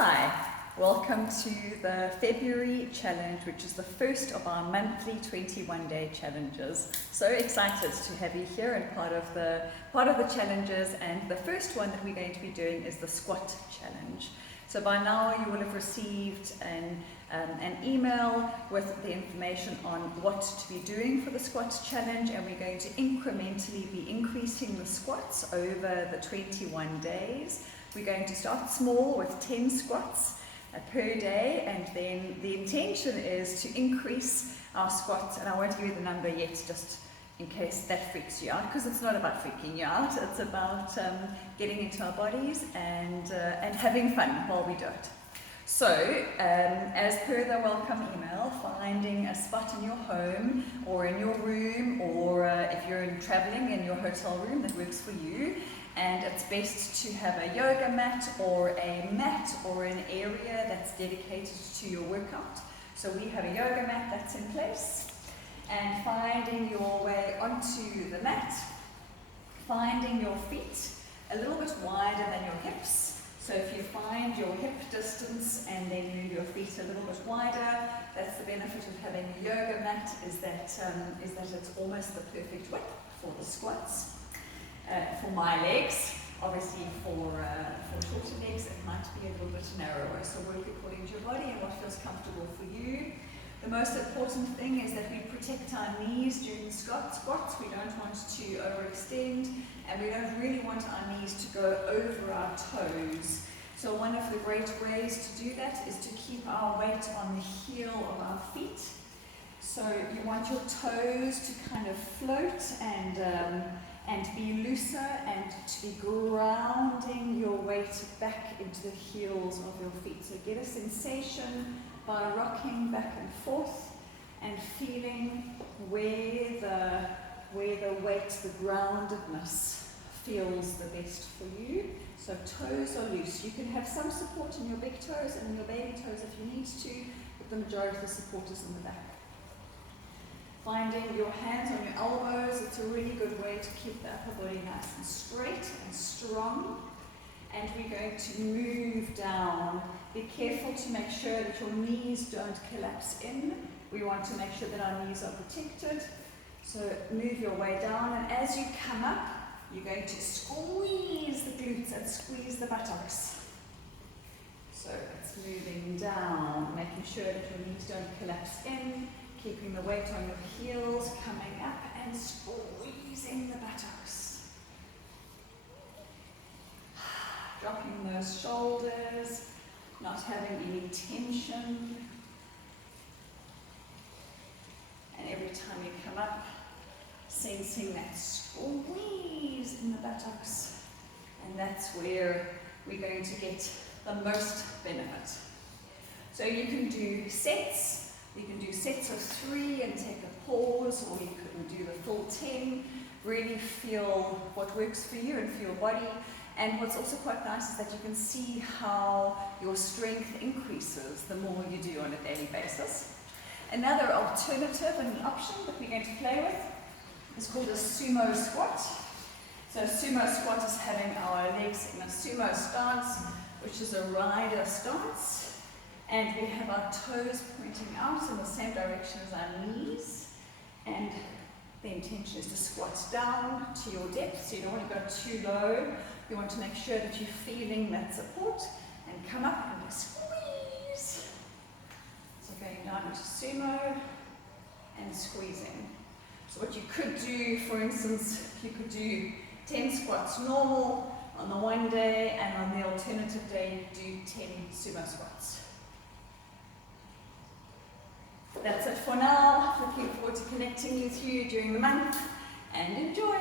Hi, welcome to the February challenge, which is the first of our monthly 21-day challenges. So excited to have you here and part of the challenges, and the first one that we're going to be doing is the squat challenge. So by now you will have received an email with the information on what to be doing for the squat challenge, and we're going to incrementally be increasing the squats over the 21 days. We're going to start small with 10 squats per day, and then the intention is to increase our squats, and I won't give you the number yet just in case that freaks you out, because it's not about freaking you out, it's about getting into our bodies and having fun while we do it. So, as per the welcome email, finding a spot in your home or in your room, or if you're traveling in your hotel room that works for you, and it's best to have a yoga mat or an area that's dedicated to your workout. So we have a yoga mat that's in place, and finding your way onto the mat, finding your feet a little bit wider than your hips. So if you find your hip distance and then move your feet a little bit wider, that's the benefit of having a yoga mat, is that it's almost the perfect width for the squats. For my legs, obviously for shorter legs it might be a little bit narrower, so work according to your body and what feels comfortable for you. The most important thing is that we protect our knees during the squats. We don't want to overextend, and we don't really want our knees to go over our toes. So one of the great ways to do that is to keep our weight on the heel of our feet. So you want your toes to kind of float and be looser, and to be grounding your weight back into the heels of your feet. So get a sensation by rocking back and forth and feeling where the weight, the groundedness feels the best for you. So toes are loose. You can have some support in your big toes and in your baby toes if you need to, but the majority of the support is in the back. Finding your hands on your elbows, it's a really good way to keep the upper body nice and straight and strong. And we're going to move down. Be careful to make sure that your knees don't collapse in. We want to make sure that our knees are protected. So move your way down, and as you come up, you're going to squeeze the glutes and squeeze the buttocks. So it's moving down, making sure that your knees don't collapse in. Keeping the weight on your heels, coming up and squeezing the buttocks. Dropping those shoulders, not having any tension. And every time you come up, sensing that squeeze in the buttocks. And that's where we're going to get the most benefit. So you can do sets. You can do sets of 3 and take a pause, or you can do the full 10. Really feel what works for you and for your body. And what's also quite nice is that you can see how your strength increases the more you do on a daily basis. Another alternative and an option that we're going to play with is called a sumo squat. So a sumo squat is having our legs in a sumo stance, which is a rider stance. And we have our toes pointing out in the same direction as our knees. And the intention is to squat down to your depth, so you don't want to go too low. You want to make sure that you're feeling that support, and come up and squeeze. So going down into sumo and squeezing. So what you could do, for instance, you could do 10 squats normal on the one day, and on the alternative day do 10 sumo squats. That's it for now. Looking forward to connecting with you during the month, and enjoy!